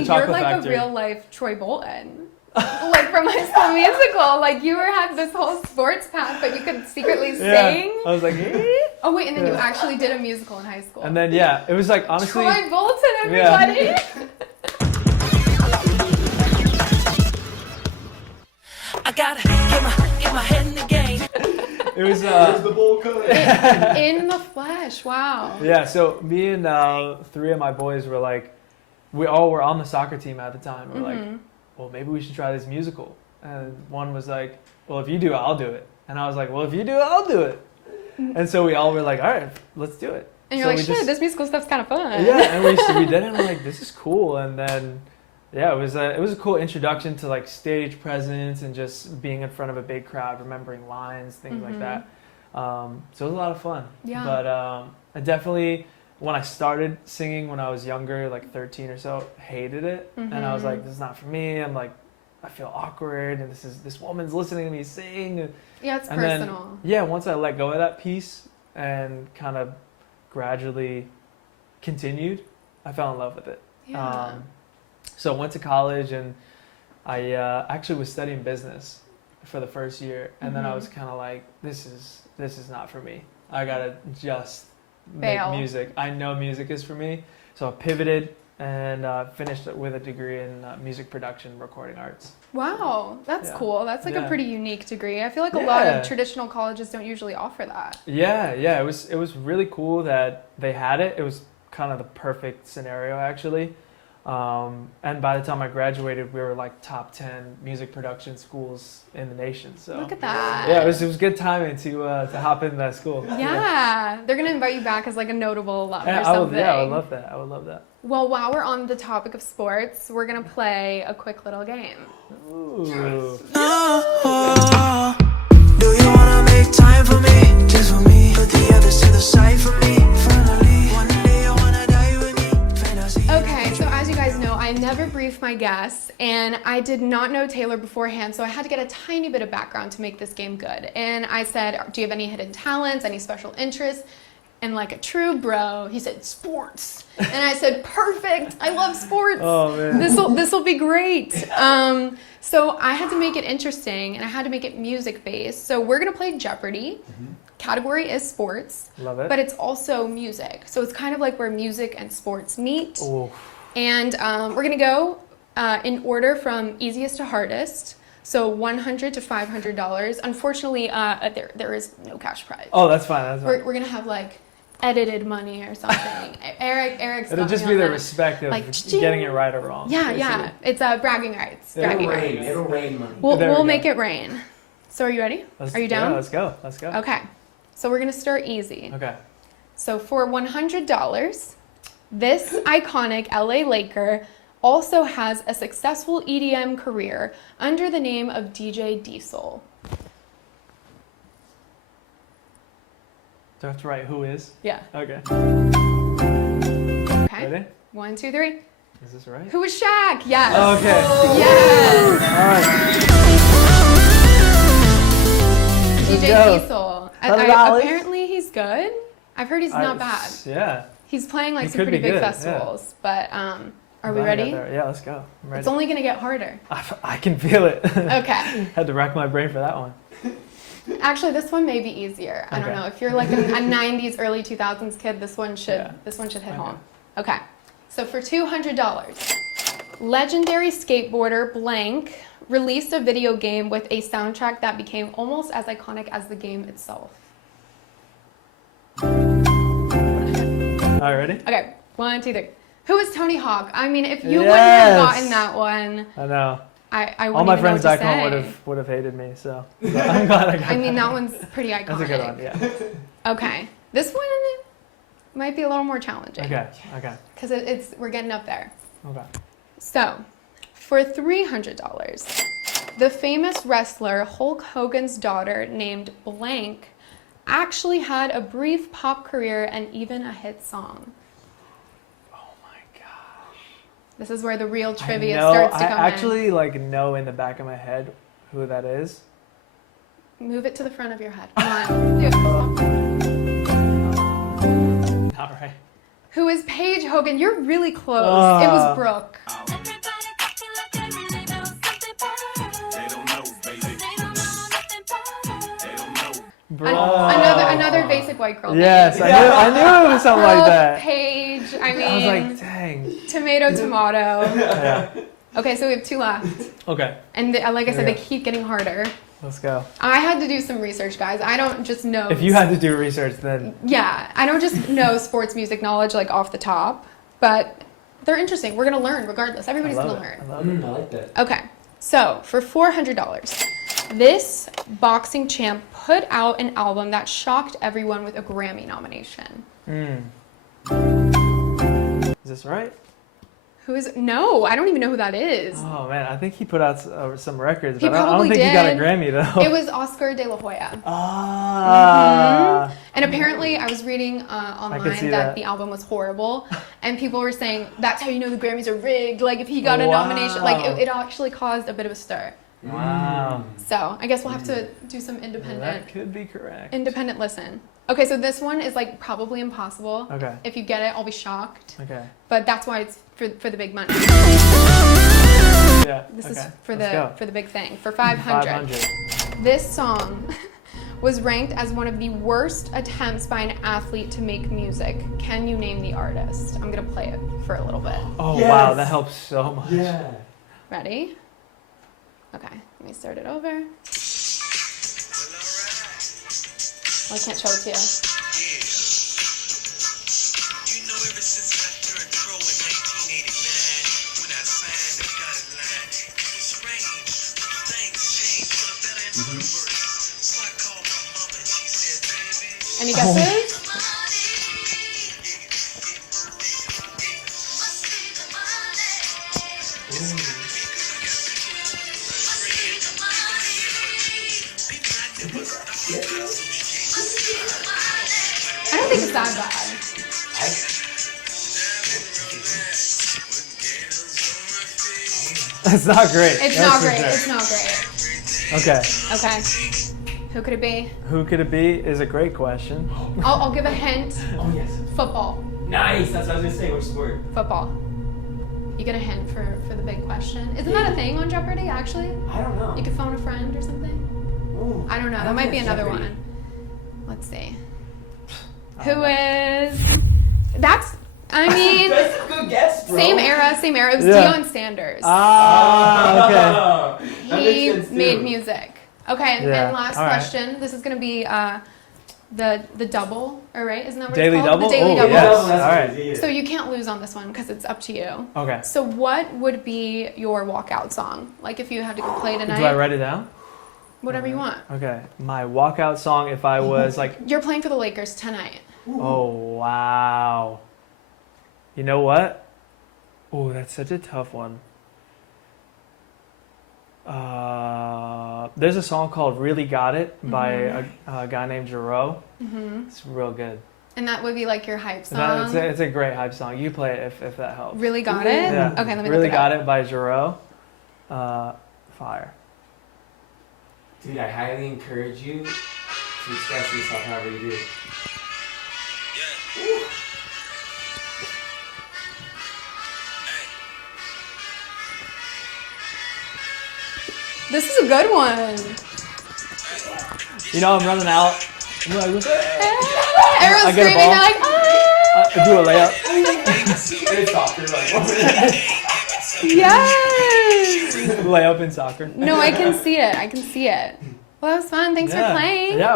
the Chocolate you're like Factory. a real life Troy Bolton. Like from High School Musical. Like you had this whole sports path, but you could secretly sing. I was like, eh? Oh wait, and then you actually did a musical in high school. And then it was like honestly. Troy Bolton, everybody. Yeah. I gotta get my head in the game. It was Where's the bowl cut? In the flesh. Wow. Yeah, so me and 3 of my boys were like, we all were on the soccer team at the time. We're like, well, maybe we should try this musical. And one was like, well, if you do it, I'll do it. And I was like, well, if you do it, I'll do it. And so we all were like, all right, let's do it. And you're like, shit, this musical stuff's kind of fun. Yeah, and we did it, and we're like, this is cool. And then, yeah, it was a cool introduction to like stage presence and just being in front of a big crowd, remembering lines, things like that. So it was a lot of fun. Yeah. But I definitely, when I started singing when I was younger, like 13 or so, hated it. And I was like, this is not for me. I'm like, I feel awkward, and this woman's listening to me sing. Yeah, it's and personal. Then, once I let go of that piece and kind of gradually continued, I fell in love with it. Yeah. So I went to college, and I actually was studying business for the first year, and then I was kind of like, this is not for me. I gotta just make music. I know music is for me, so I pivoted and finished with a degree in music production, recording arts. Wow, that's cool. That's like a pretty unique degree. I feel like a lot of traditional colleges don't usually offer that. Yeah, it was really cool that they had it. It was kind of the perfect scenario, actually. And by the time I graduated, we were like top 10 music production schools in the nation. So look at that. Yeah, it was good timing to hop into that school. Yeah, they're gonna invite you back as like a notable alum or something. I would love that. Well, while we're on the topic of sports, we're gonna play a quick little game. Ooh. Do you wanna make time for me? Just for me. Put the others to the side for me. Finally, one day I wanna die with me. Fantasy. Okay, so as you guys know, I never brief my guests, and I did not know Taylor beforehand, so I had to get a tiny bit of background to make this game good. And I said, do you have any hidden talents, any special interests? And like a true bro, he said, sports. And I said, perfect, I love sports. Oh, man. This'll be great. So I had to make it interesting, and I had to make it music-based. So we're gonna play Jeopardy. Category is sports. Love it. But it's also music. So it's kind of like where music and sports meet. Ooh. And we're gonna go in order from easiest to hardest. So $100 to $500. Unfortunately, there is no cash prize. Oh, that's fine. We're gonna have like edited money or something. Eric's It'll just be the respect of like, getting it right or wrong. Yeah, yeah. It's bragging rights. Bragging rights. It'll rain money. We'll make it rain. So are you ready? Are you down? Yeah, let's go. Okay. So we're gonna start easy. Okay. So for $100, this iconic LA Laker also has a successful EDM career under the name of DJ Diesel. That's right. Who is? Yeah. Okay. Okay. Ready? 1, 2, 3. Is this right? Who is Shaq? Yes. Okay. Yes. All right. DJ Diesel. $100. Apparently he's good. I've heard he's not bad. Yeah. He's playing like He some could pretty be big good, festivals. But are we ready? Yeah, let's go. I'm ready. It's only gonna get harder. I can feel it. Okay. Had to rack my brain for that one. Actually, this one may be easier. I don't know. If you're like a 90s, early 2000s kid, this one should hit home. Okay. So for $200, legendary skateboarder Blank released a video game with a soundtrack that became almost as iconic as the game itself. All right, ready? Okay. 1, 2, 3. Who is Tony Hawk? I mean, if you wouldn't have gotten that one, I know. I wouldn't All my even know friends what to back home say. would have hated me, so I'm glad I got I mean, that one's pretty iconic. That's a good one, yeah. Okay. This one might be a little more challenging. Okay. Because we're getting up there. Okay. So, for $300, the famous wrestler Hulk Hogan's daughter named Blank actually had a brief pop career and even a hit song. This is where the real trivia starts to come in. I actually know in the back of my head who that is. Move it to the front of your head. Come on. Do it. All right. Who is Paige Hogan? You're really close. It was Brooke. Another basic white girl. Yes, name. I knew it was something like Brooke, that. Paige. I mean, I was like, dang. tomato. Yeah. Okay, so we have 2 left. Okay, And like I said, Yeah. they keep getting harder. let's go. I had to do some research, guys. I don't just know. If you had to do research, then Yeah, I don't just know sports music knowledge like off the top, but they're interesting. We're gonna learn regardless. Everybody's I gonna love it. learn. I love it. I like that. Okay, so for $400, this boxing champ put out an album that shocked everyone with a Grammy nomination. Is this right? Who is? No, I don't even know who that is. Oh man, I think he put out some records, He but I don't probably think he got a did. Grammy though. It was Oscar de la Hoya. Ah. And apparently, I was reading see online that. that the album was horrible, and people were saying that's how you know the Grammys are rigged. Like if he got a nomination, like it actually caused a bit of a stir. Wow. So I guess we'll have to do some That independent could be correct. listen. Okay, so this one is like probably impossible. Okay. If you get it, I'll be shocked. Okay. But that's why it's for the big money. Yeah. This okay. is for Let's go. the big thing. For 500. This song was ranked as one of the worst attempts by an athlete to make music. Can you name the artist? I'm gonna play it for a little bit. Oh Yes. wow, that helps so much. Yeah. Ready? Okay, let me start it over. Well, I can't show it to you. You know, ever since I turned pro in 1989, when I signed the dotted line, it was strange. Things changed for the better and for the worse. So I called my mama and she said, baby. Any guesses? I don't think it's that bad. It's not great. It's that's not for great. sure. It's not great. Okay. Okay. Who could it be? Who could it be is a great question. I'll give a hint. Oh yes. Football. Nice. That's what I was gonna say. Which sport? Football. You get a hint for the big question. Isn't that a thing on Jeopardy, actually? I don't know. You could phone a friend or something? Ooh, I don't know. That don't might be think another Jeopardy. one. Let's see. Who is... That's... I mean... That's a good guess, bro. Same era. It was Yeah. Deion Sanders. Ah, okay. That He makes sense, too. made music. Okay, Yeah, and last all right. question. This is going to be the double, all right? Isn't that what Daily it's called? double? The daily Oh, double. yes. Oh, that's All what right. it is, yeah. So you can't lose on this one because it's up to you. Okay. So what would be your walkout song? Like if you had to go play tonight? Do I write it down? Whatever you want. Okay. My walkout song if I was like, You're playing for the Lakers tonight. oh wow. You know what? Oh, that's such a tough one. There's a song called "Really Got It" by a guy named Jero. Hmm It's real good. And that would be like your hype That- song. it's a great hype song. You play it if that helps. Really got it? Yeah. Okay, let me Really look it Got up. It by Jero. Fire. Dude, I highly encourage you to express yourself however you do. This is a good one. You know, I'm running out. I'm like, Everyone's I get a screaming. ball. They're like, ah! I do a layup. It's soccer, like, Yes! Layup in soccer. No, I can see it. Well, that was fun. Thanks for playing. Yeah,